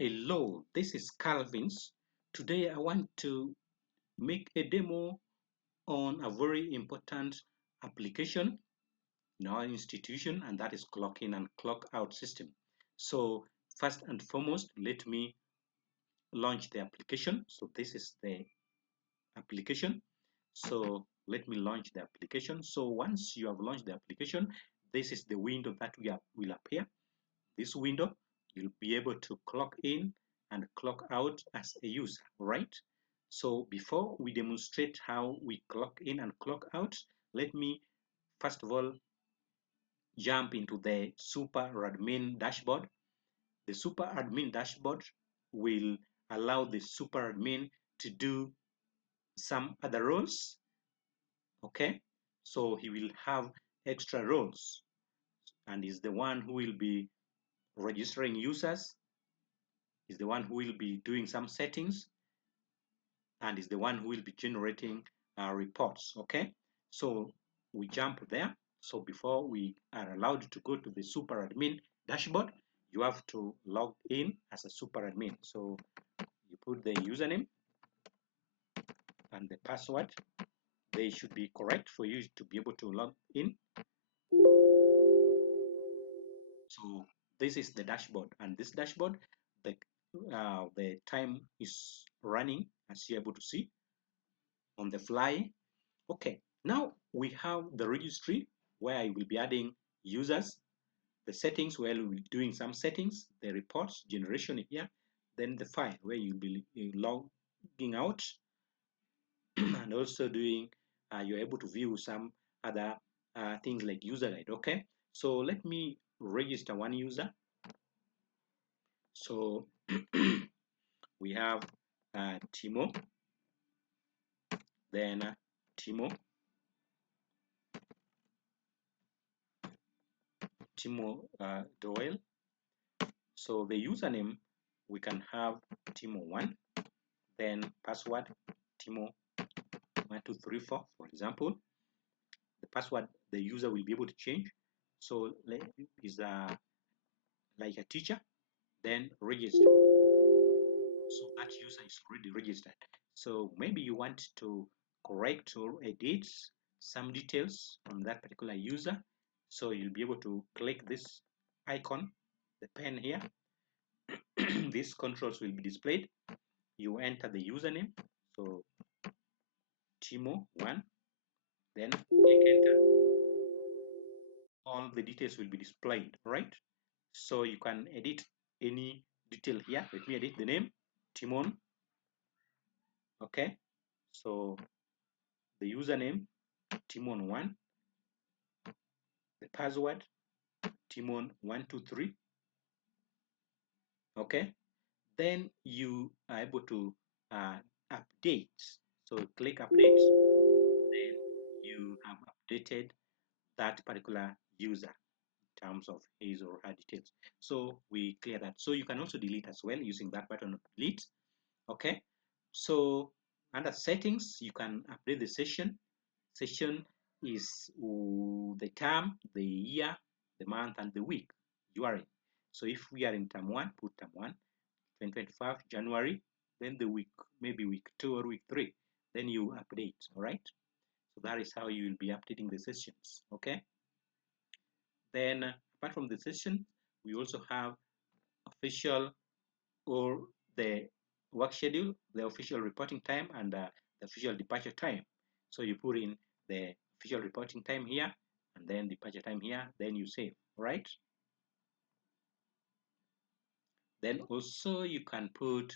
Hello, this is Calvin's. Today I want to make a demo on a very important application in our institution, and that is clock in and clock out system. So first and foremost, let me launch the application. So this is the application. So let me launch the application. So once you have launched the application, this is the window that will appear. This window, you'll be able to clock in and clock out as a user, right? So before we demonstrate how we clock in and clock out, let me first of all jump into the super admin dashboard. The super admin dashboard will allow the super admin to do some other roles, okay? So he will have extra roles and is the one who will be registering users, is the one who will be doing some settings, and is the one who will be generating reports, okay? So we jump there. So before we are allowed to go to the super admin dashboard, you have to log in as a super admin. So you put the username and the password. They should be correct for you to be able to log in. So this is the dashboard, and this dashboard, the time is running as you're able to see on the fly. Okay, now we have the registry where I will be adding users, the settings where we'll be doing some settings, the reports generation here, then the file where you'll be logging out and also doing, you're able to view some other things like user guide. Okay, so let me register one user. So we have Timo, then Timo, Doyle. So the username, we can have Timo1, then password Timo1234, for example. The password the user will be able to change. So is like a teacher, then register. So that user is already registered. So maybe you want to correct or edit some details on that particular user. So you'll be able to click this icon, the pen here. These controls will be displayed. You enter the username, so Timo1, then click enter. All the details will be displayed, right? So you can edit any detail here. Let me edit the name, Timon. Okay, so the username, Timon1, the password, Timon123. Okay, then you are able to update. So click update, then you have updated that particular user in terms of his or her details. So we clear that. So you can also delete as well using that button of delete. Okay, so under settings, you can update the session. Session is the term, the year, the month, and the week you are in. So if we are in term 1, put term 1, 2025, January, then the week, maybe week 2 or week 3, then you update, all right? So that is how you will be updating the sessions, okay? Then apart from the session, we also have official or the work schedule, the official reporting time, and the official departure time. So you put in the official reporting time here, and then departure time here, then you save, right? Then also you can put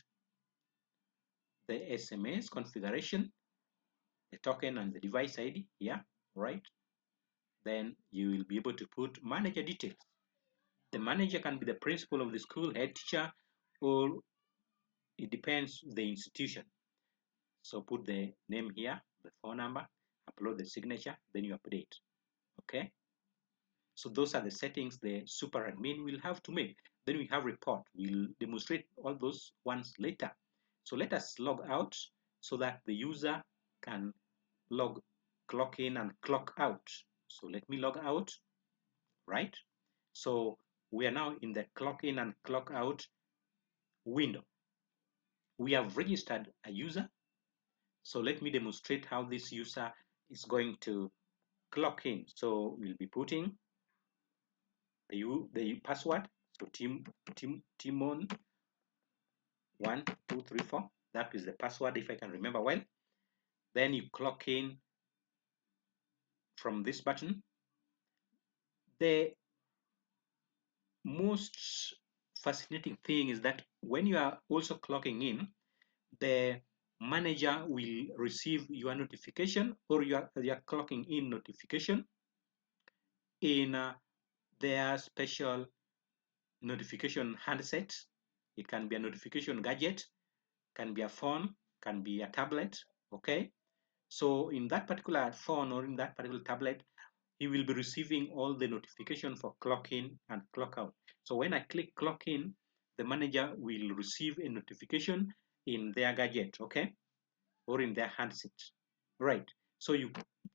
the SMS configuration, the token and the device ID here, right? Then you will be able to put manager details. The manager can be the principal of the school, head teacher, or it depends the institution. So put the name here, the phone number, upload the signature, then you update. Okay. So those are the settings the super admin will have to make. Then we have report. We'll demonstrate all those ones later. So let us log out so that the user can clock in and clock out. So let me log out, right? So we are now in the clock in and clock out window. We have registered a user. So let me demonstrate how this user is going to clock in. So we'll be putting the password. So Timon 1234. That is the password if I can remember well. Then you clock in from this button. The most fascinating thing is that when you are also clocking in, the manager will receive your notification or your clocking in notification in their special notification handset. It can be a notification gadget, can be a phone, can be a tablet. Okay, so in that particular phone or in that particular tablet, he will be receiving all the notification for clock in and clock out. So when I click clock in, the manager will receive a notification in their gadget, okay, or in their handset. Right. So you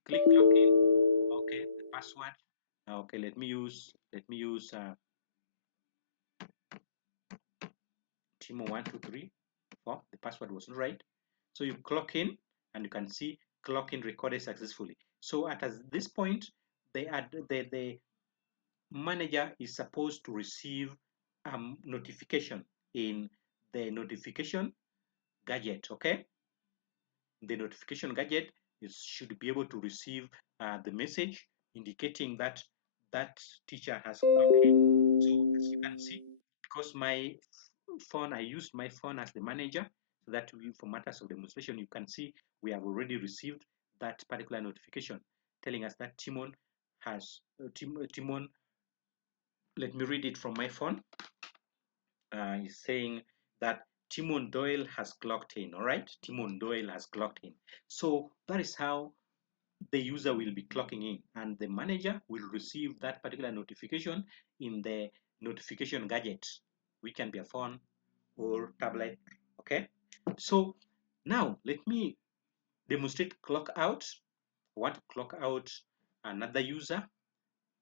click clock in. Okay, the password. Okay, let me use Timo1234. The password wasn't right. So you clock in and you can see clock in recorded successfully. So at this point, the manager is supposed to receive a notification in the notification gadget. Okay, the notification gadget should be able to receive the message indicating that that teacher has clocked in. So as you can see, because my phone, I used my phone as the manager, so that for matters of demonstration, you can see we have already received that particular notification telling us that Timon has Timon. Let me read it from my phone. Is saying that Timon Doyle has clocked in. All right, Timon Doyle has clocked in. So that is how the user will be clocking in, and the manager will receive that particular notification in the notification gadget, which can be a phone or tablet. Okay, so now let me demonstrate clock out. I want to clock out another user,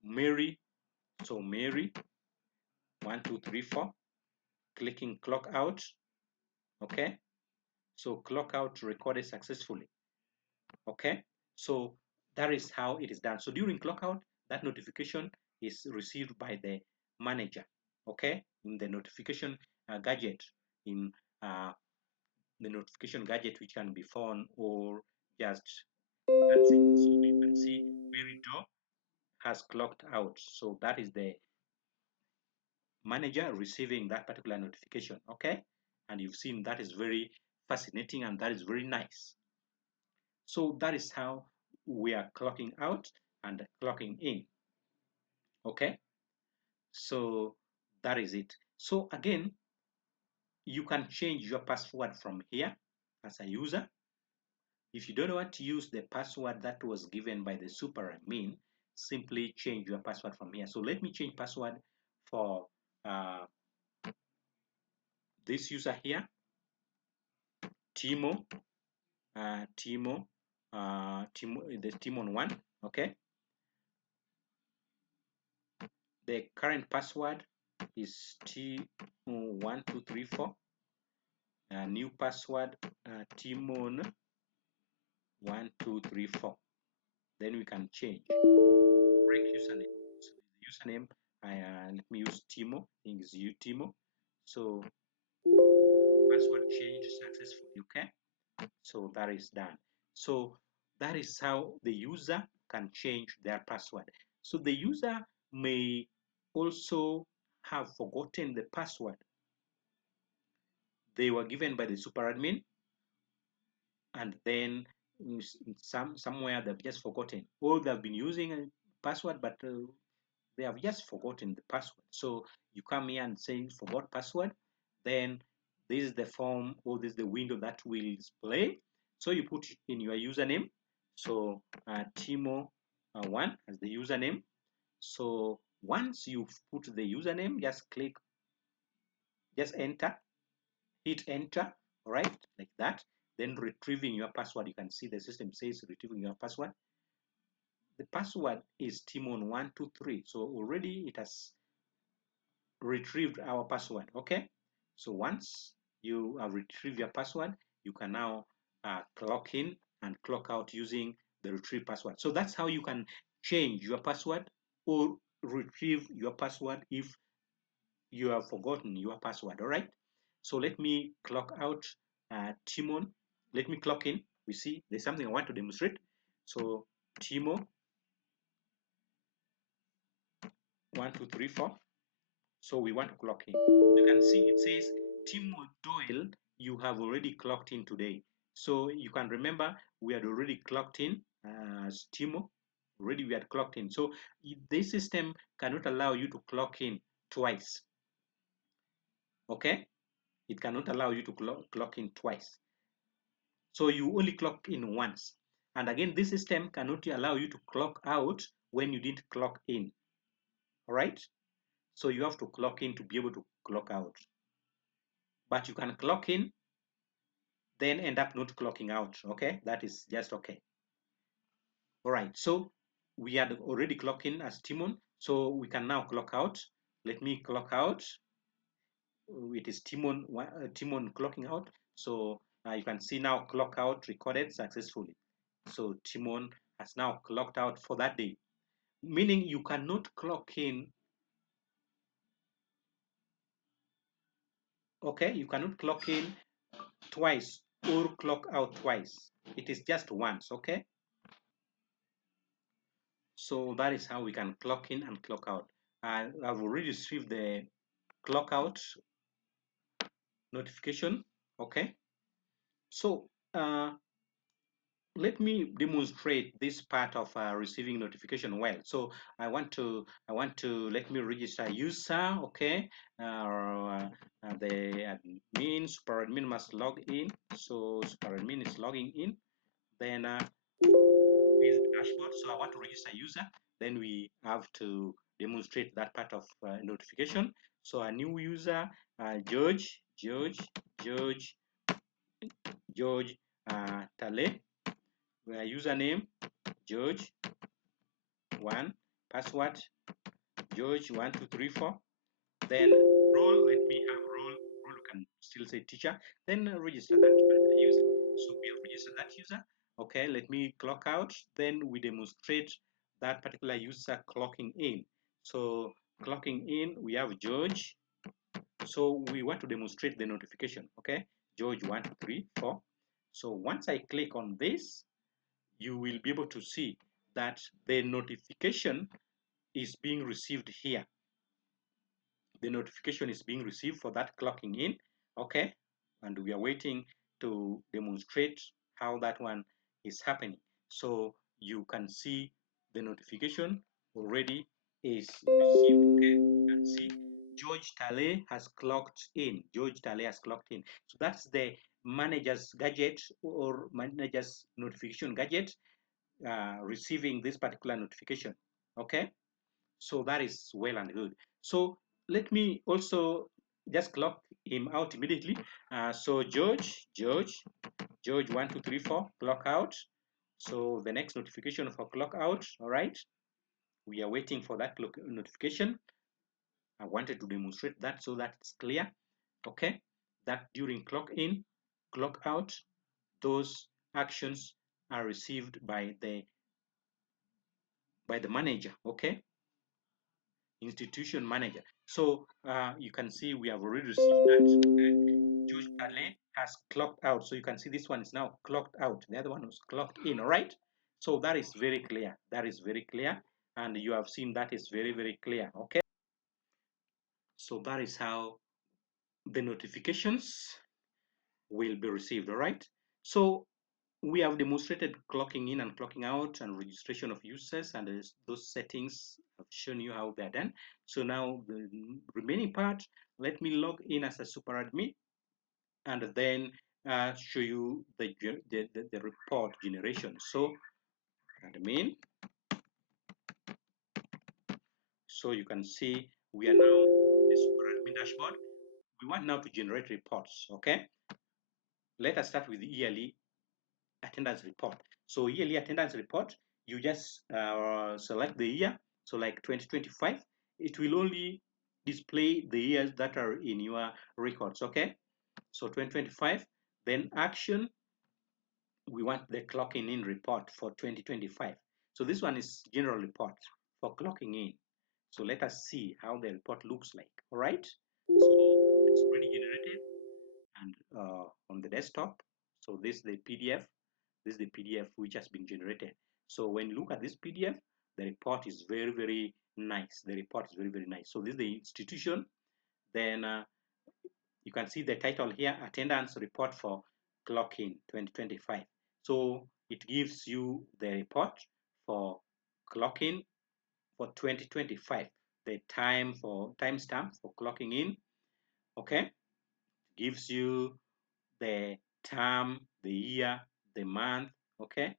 Mary. So Mary 1234, clicking clock out. Okay, so clock out recorded successfully. Okay, so that is how it is done. So during clock out, that notification is received by the manager. Okay, in the notification gadget, in the notification gadget, which can be phone or just so you can see Mary Doe has clocked out. So that is the manager receiving that particular notification. Okay, and you've seen that is very fascinating and that is very nice. So that is how we are clocking out and clocking in. Okay, so that is it. So again, you can change your password from here as a user. If you don't want to use the password that was given by the super admin, simply change your password from here. So let me change password for this user here, Timo, the Timon1. Okay, the current password is T1234. New password Timon1234. Then we can change. Break username. So the username, let me use Timo. I think it's you, Timo. So password changed successfully. Okay. So that is done. So that is how the user can change their password. So the user may also have forgotten the password they were given by the super admin, and then somewhere they've just forgotten, or they've been using a password, but they have just forgotten the password. So you come here and say forgot password, then this is the form or this is the window that will display. So you put in your username. So Timo1 as the username. So once you put the username, just enter, hit enter, right, like that. Then retrieving your password. You can see the system says retrieving your password. The password is Timon123. So already it has retrieved our password. Okay, So once you have retrieved your password, you can now clock in and clock out using the retrieve password. So that's how you can change your password or retrieve your password if you have forgotten your password. All right. So let me clock out Timon. Let me clock in. We see there's something I want to demonstrate. So Timo 1234. So we want to clock in. You can see it says Timo Doyle, you have already clocked in today. So you can remember we had already clocked in as Timo. Already we had clocked in. So this system cannot allow you to clock in twice. Okay? It cannot allow you to clock in twice. So you only clock in once. And again, this system cannot allow you to clock out when you didn't clock in. All right? So you have to clock in to be able to clock out. But you can clock in, then end up not clocking out. Okay? That is just okay. All right. So we had already clocked in as Timon. So we can now clock out. Let me clock out. It is Timon clocking out. So you can see now clock out recorded successfully. So Timon has now clocked out for that day, meaning you cannot clock in. Okay, you cannot clock in twice or clock out twice. It is just once. Okay, so that is how we can clock in and clock out. I've already received the clock out notification. Okay, so let me demonstrate this part of receiving notification well. So I want to let me register user. Okay, the admin, super admin must log in. So super admin is logging in. Then is the dashboard. So I want to register user. Then we have to demonstrate that part of notification. So a new user, George Tale. Username George 1, password George 1234. Then role, let me have role. Role, you can still say teacher. Then register that user. So we have registered that user. Okay, let me clock out. Then we demonstrate that particular user clocking in. So clocking in, we have George. So we want to demonstrate the notification. Okay, George 1234. So once I click on this, you will be able to see that the notification is being received here. The notification is being received for that clocking in. Okay, and we are waiting to demonstrate how that one is happening. So you can see the notification already is received. Okay, you can see George Tale has clocked in. George Tale has clocked in. So that's the manager's gadget or manager's notification gadget receiving this particular notification. Okay, so that is well and good. So let me also just clock him out immediately. So George 1234 clock out. So the next notification for clock out. All right, we are waiting for that notification. I wanted to demonstrate that so that it's clear. Okay, that during clock in, clock out, those actions are received by the manager. Okay, institution manager. So you can see we have already received that. Okay. George Tale has clocked out. So you can see this one is now clocked out. The other one was clocked in. All right. So that is very clear. That is very clear. And you have seen that is very, very clear. Okay. So that is how the notifications will be received. All right. So we have demonstrated clocking in and clocking out and registration of users, and those settings have shown you how they're done. So now the remaining part, let me log in as a super admin and then show you the report generation. So admin, so you can see we are now in the super admin dashboard. We want now to generate reports. Okay, let us start with the yearly attendance report. So yearly attendance report, you just select the year. So like 2025, it will only display the years that are in your records. Okay, so 2025. Then action, we want the clocking in report for 2025. So this one is general report for clocking in. So let us see how the report looks like. All right, so it's already generated and on the desktop. So this is the PDF. This is the PDF which has been generated. So when you look at this PDF, the report is very, very nice. The report is very, very nice. So this is the institution. Then you can see the title here, attendance report for clocking 2025. So it gives you the report for clocking for 2025, the timestamp for clocking in. Okay, gives you the term, the year, the month, okay,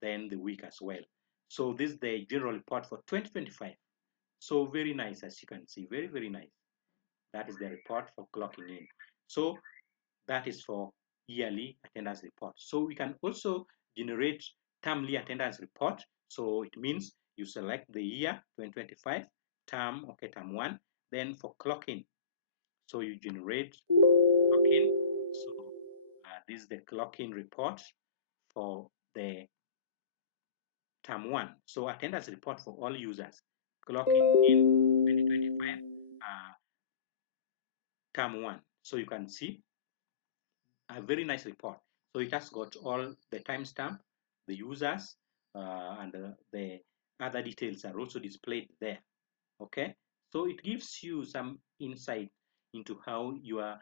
then the week as well. So this is the general report for 2025. So very nice, as you can see, very, very nice. That is the report for clocking in. So that is for yearly attendance report. So we can also generate termly attendance report. So it means you select the year 2025, term, okay, term 1, then for clocking. So you generate clocking. So this is the clocking report for the term 1. So attendance report for all users. Clocking in 2025, term 1. So you can see a very nice report. So it has got all the timestamp, the users, and the other details are also displayed there. Okay, so it gives you some insight into how your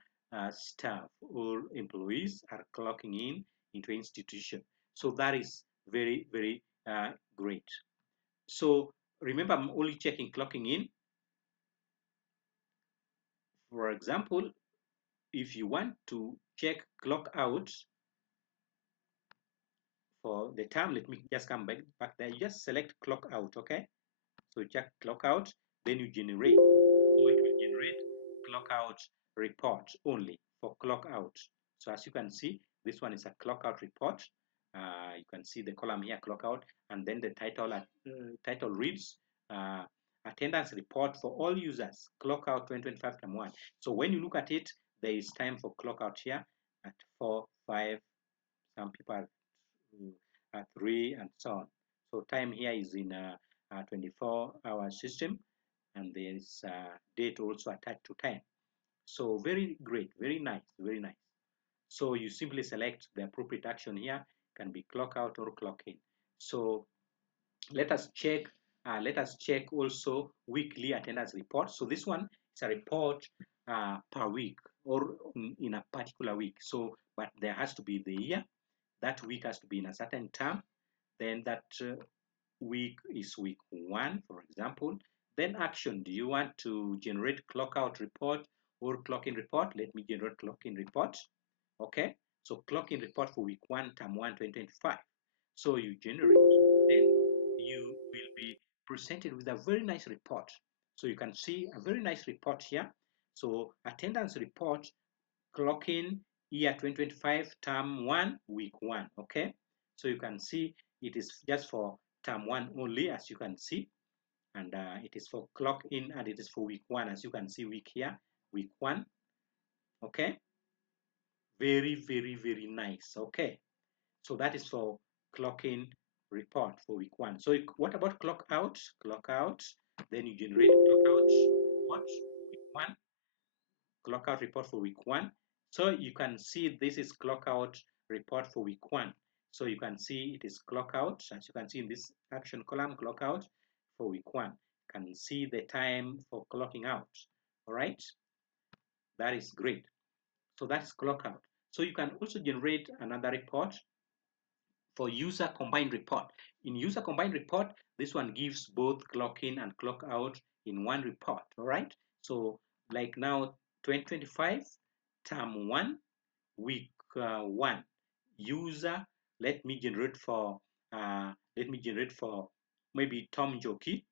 staff or employees are clocking in into institution. So that is very, very great. So remember, I'm only checking clocking in. For example, if you want to check clock out for the term, let me just come back there. You just select clock out, okay? So you check clock out, then you generate. So it will generate clock out report only for clock out. So as you can see, this one is a clock out report. You can see the column here, clock out, and then the title reads attendance report for all users, clock out 2025 term 1. So when you look at it, there is time for clock out here at 4, 5, some people are 3, and so on. So time here is in a 24-hour system, and there's date also attached to time. So very great, very nice, very nice. So you simply select the appropriate action here, can be clock out or clock in. So let us check. Let us check also weekly attendance report. So this one is a report per week or in a particular week. So, but there has to be the year. That week has to be in a certain term. Then that week is week 1, for example. Then action. Do you want to generate clock out report or clock in report? Let me generate clock in report. Okay. So clock in report for week 1, term 1, 2025. So you generate. Then you will be presented with a very nice report. So you can see a very nice report here. So attendance report, clock in year 2025, term 1, week 1. Okay. So you can see it is just for term 1 only, as you can see, and it is for clock in, and it is for week 1, as you can see, week here, week 1. Okay, very, very, very nice. Okay, so that is for clock in report for week 1. So what about clock out? Clock out, then you generate clock out report for week 1, clock out report for week 1. So you can see this is clock out report for week 1. So you can see it is clock out, as you can see in this action column, clock out for week 1. You can see the time for clocking out. All right, that is great. So that's clock out. So you can also generate another report for user combined report. In user combined report, this one gives both clock in and clock out in one report. All right, so like now 2025 term 1, week 1, user, let me generate for maybe Tom Jockey,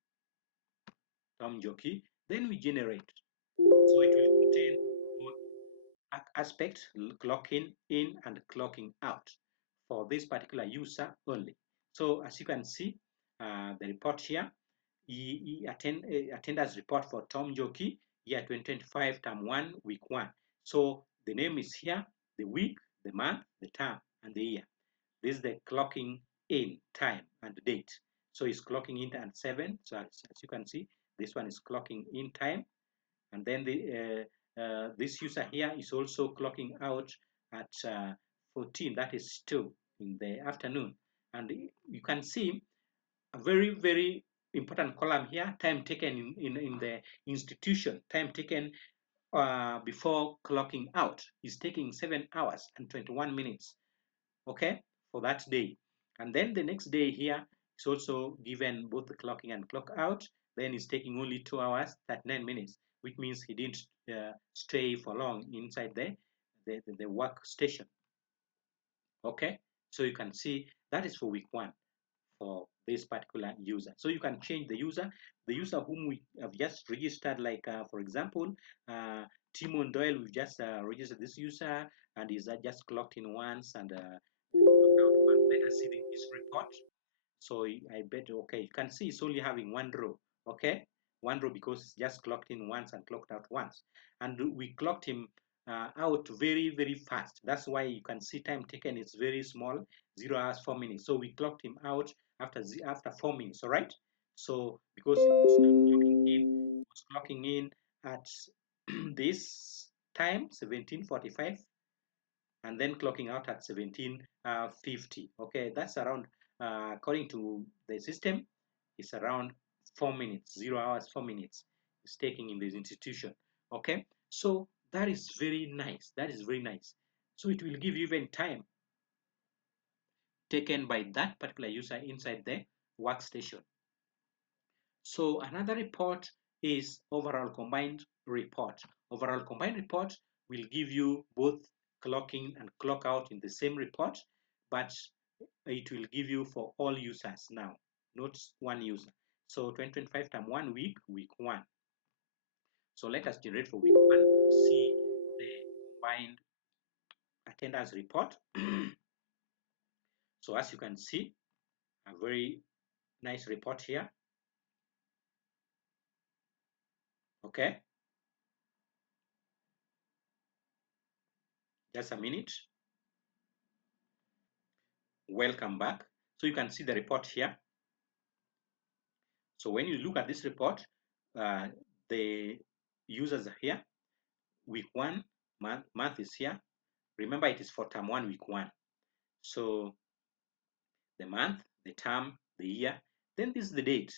then we generate. So it will contain both aspects, clocking in and clocking out for this particular user only. So as you can see, the report here, attendance report for Tom Jockey year 2025, term 1, week 1. So the name is here, the week, the month, the term, and the year. This is the clocking in time and date. So it's clocking in at 7. So as you can see, this one is clocking in time. And then this user here is also clocking out at 14, that is 2 in the afternoon. And you can see a very, very important column here, time taken in the institution, time taken before clocking out is taking 7 hours and 21 minutes, okay, for that day. And then the next day here is also given both the clocking and clock out. Then it's taking only 2 hours, 39 minutes, which means he didn't stay for long inside the workstation. Okay, so you can see that is for week 1 for this particular user. So you can change the user whom we have just registered, like for example, Timon Doyle, we've just registered this user and he's just clocked in once and let us see his report. So I bet, okay, you can see it's only having one row, okay? One row because it's just clocked in once and clocked out once. And we clocked him out very, very fast. That's why you can see time taken is very small, 0 hours, 4 minutes. So we clocked him out after 4 minutes, all right? So because he was clocking in at this time, 17:45, and then clocking out at 17:50. Okay, that's around, according to the system, it's around 4 minutes, 0 hours, 4 minutes it's taking in this institution. Okay, so that is very nice. That is very nice. So it will give you even time taken by that particular user inside the workstation. So another report is overall combined report. Overall combined report will give you both clock in and clock out in the same report, but it will give you for all users now, not one user. So 2025 term 1 week, week 1. So let us generate for week 1. See the combined attendance report. So as you can see, a very nice report here. Okay. Just a minute. Welcome back. So you can see the report here. So when you look at this report, the users are here. Week 1, month is here. Remember, it is for term 1, week 1. So the month, the term, the year. Then this is the date.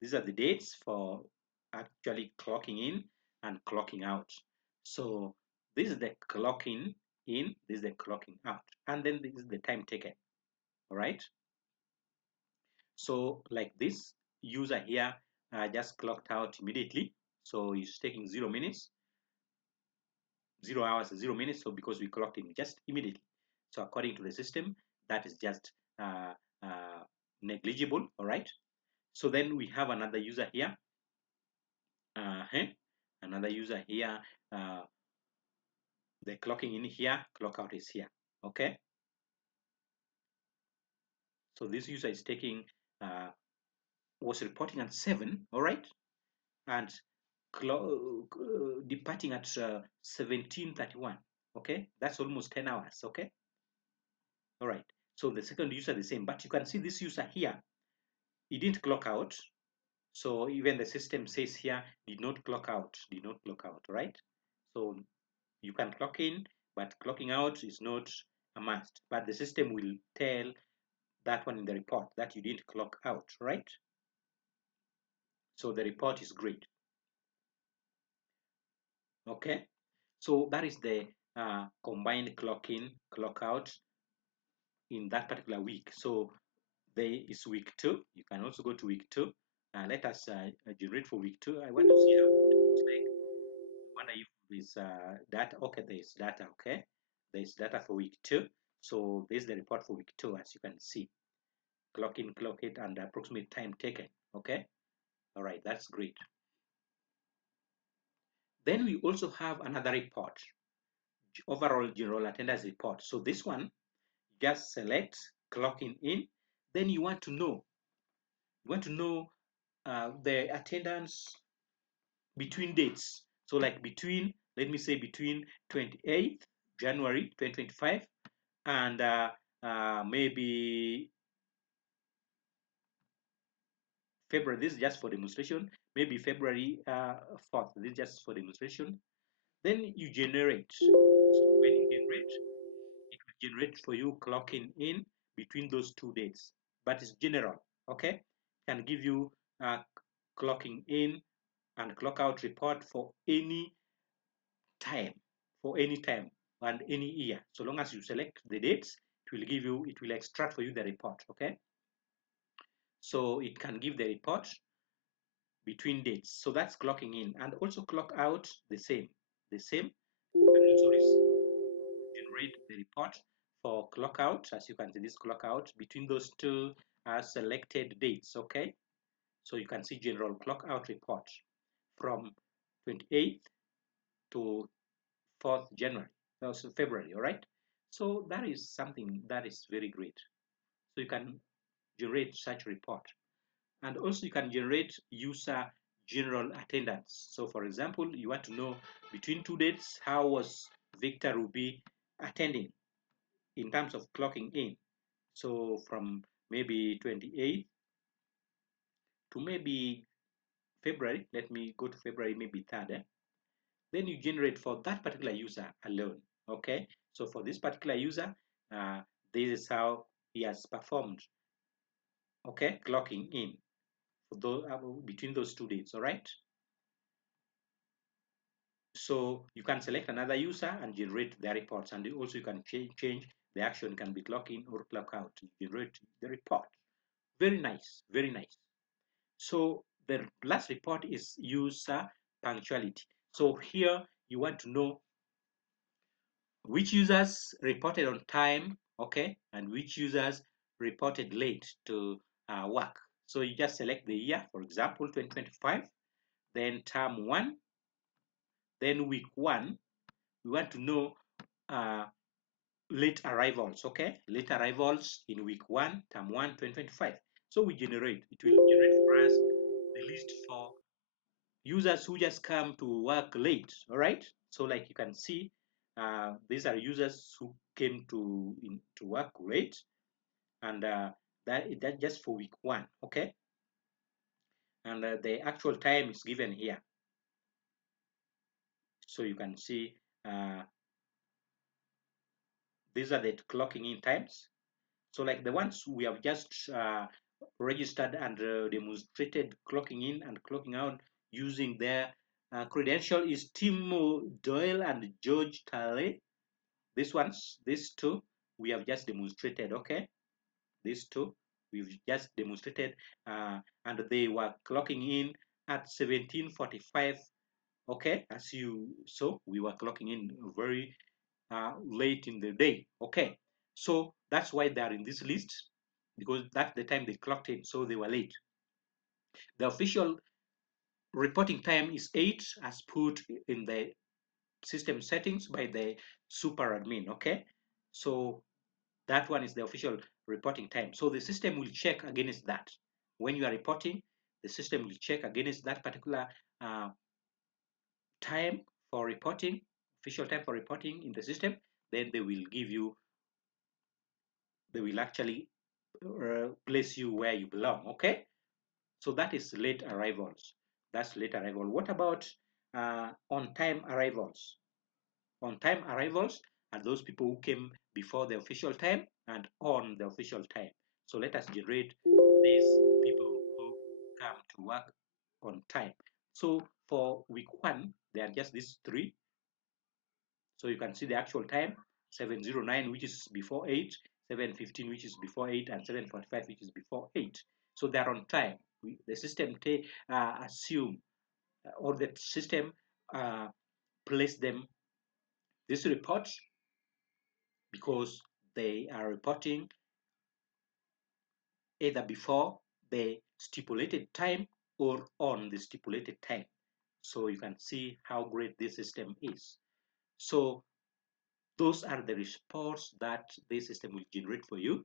These are the dates for actually clocking in and clocking out. So this is the clocking in, this is the clocking out. And then this is the time taken. All right. So like this user here just clocked out immediately. So he's taking 0 minutes, 0 hours, 0 minutes. So because we clocked him just immediately. So according to the system, that is just negligible. All right. So then we have another user here. Another user here. The clocking in here, clock out is here. Okay. So this user is taking was reporting at 7. All right. And departing at 17:31. Okay, that's almost 10 hours. Okay, all right. So the second user the same, but you can see this user here, he didn't clock out. So even the system says here did not clock out, right? So you can clock in, but clocking out is not a must. But the system will tell that one in the report that you didn't clock out, right? So the report is great. Okay, so that is the combined clock in, clock out in that particular week. So there is week 2. You can also go to week 2. Let us generate for week 2. I want to see how it looks like. I wonder if there's data. Okay, there's data. Okay, there's data for week 2. So there's the report for week 2, as you can see. Clock in, clock it, and approximate time taken. Okay, all right, that's great. Then we also have another report, overall general attendance report. So this one, just select clocking in. Then you want to know the attendance between dates. So like between, let me say between 28th January 2025 and maybe February. This is just for demonstration. Maybe February 4th. This is just for demonstration. Then you generate. So when you generate, it will generate for you clocking in between those two dates. But it's general, okay? Can give you clocking in and clock out report for any time, and any year. So long as you select the dates, it will extract for you the report, okay? So it can give the report between dates. So that's clocking in, and also clock out the same. The same. You can also generate the report for clock out, as you can see this clock out between those two selected dates, okay? So you can see general clock out report from 28th to 4th January, also February, all right? So that is something that is very great. So you can generate such report. And also you can generate user general attendance. So for example, you want to know between two dates, how was Victor Ruby attending in terms of clocking in? So from maybe 28th to maybe February, let me go to February, maybe 3rd. Then you generate for that particular user alone. Okay, so for this particular user, uh, this is how he has performed. Okay, clocking in for those between those two dates. All right. So you can select another user and generate their reports, and also you can change the action can be clock in or clock out. You generate the report. Very nice, very nice. So the last report is user punctuality. So here you want to know which users reported on time, okay, and which users reported late to work. So you just select the year, for example, 2025, then term one, then week one. We want to know uh, late arrivals, okay, late arrivals in week one, term one, 2025. So it will generate for us the list for users who just come to work late, all right? So like you can see, these are users who came to work late, and that just for week one, okay? And the actual time is given here. So you can see these are the clocking in times. So like the ones we have just registered and demonstrated clocking in and clocking out using their credential is Timo Doyle and George Talley. These two, we have just demonstrated, okay? These two, we've just demonstrated, and they were clocking in at 17:45, okay? As you saw, we were clocking in very late in the day, okay? So that's why they are in this list, because that's the time they clocked in, so they were late. The official reporting time is 8 as put in the system settings by the super admin, okay? So that one is the official reporting time. So the system will check against that. When you are reporting, the system will check against that particular time for reporting, official time for reporting in the system. Then they will give you, they will actually place you where you belong, okay? So that is late arrivals. That's late arrival. What about on-time arrivals? On-time arrivals are those people who came before the official time and on the official time. So let us generate these people who come to work on time. So for week one, there are just these three. So you can see the actual time, 7:09, which is before 8, 7:15, which is before 8, and 7:45, which is before 8. So they're on time. The system assume, or the system place them this report because they are reporting either before the stipulated time or on the stipulated time. So you can see how great this system is. So those are the reports that this system will generate for you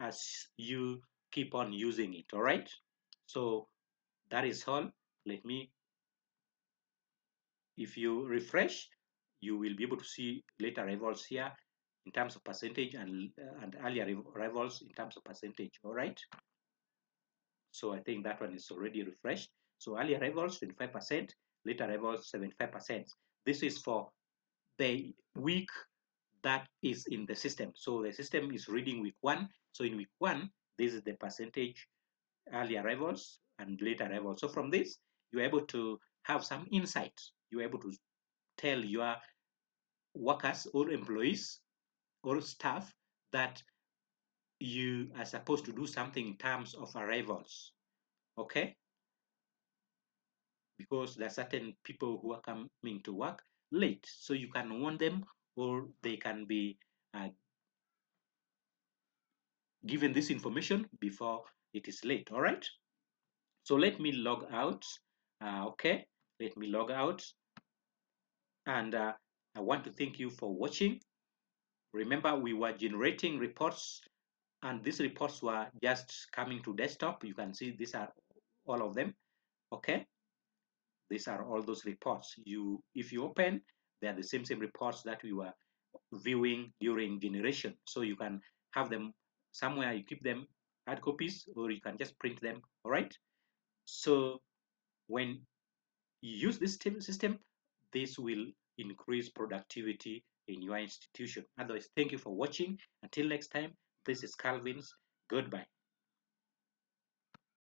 as you keep on using it. All right. So that is all. Let me If you refresh, you will be able to see late arrivals here in terms of percentage and earlier arrivals in terms of percentage. All right. So I think that one is already refreshed. So early arrivals 25%, late arrivals 75%. This is for the week that is in the system. So the system is reading week 1. So in week 1, this is the percentage early arrivals and late arrivals. So from this, you're able to have some insights. You're able to tell your workers or employees or staff that you are supposed to do something in terms of arrivals. Okay? Because there are certain people who are coming to work late. So you can warn them, or they can be given this information before it is late. All right. So let me log out. Okay. Let me log out. And I want to thank you for watching. Remember, we were generating reports, and these reports were just coming to desktop. You can see these are all of them. Okay. These are all those reports. If you open, they are the same reports that we were viewing during generation. So you can have them somewhere, you keep them hard copies, or you can just print them. All right. So when you use this system, this will increase productivity in your institution. Otherwise, thank you for watching. Until next time, this is Calvin's. Goodbye.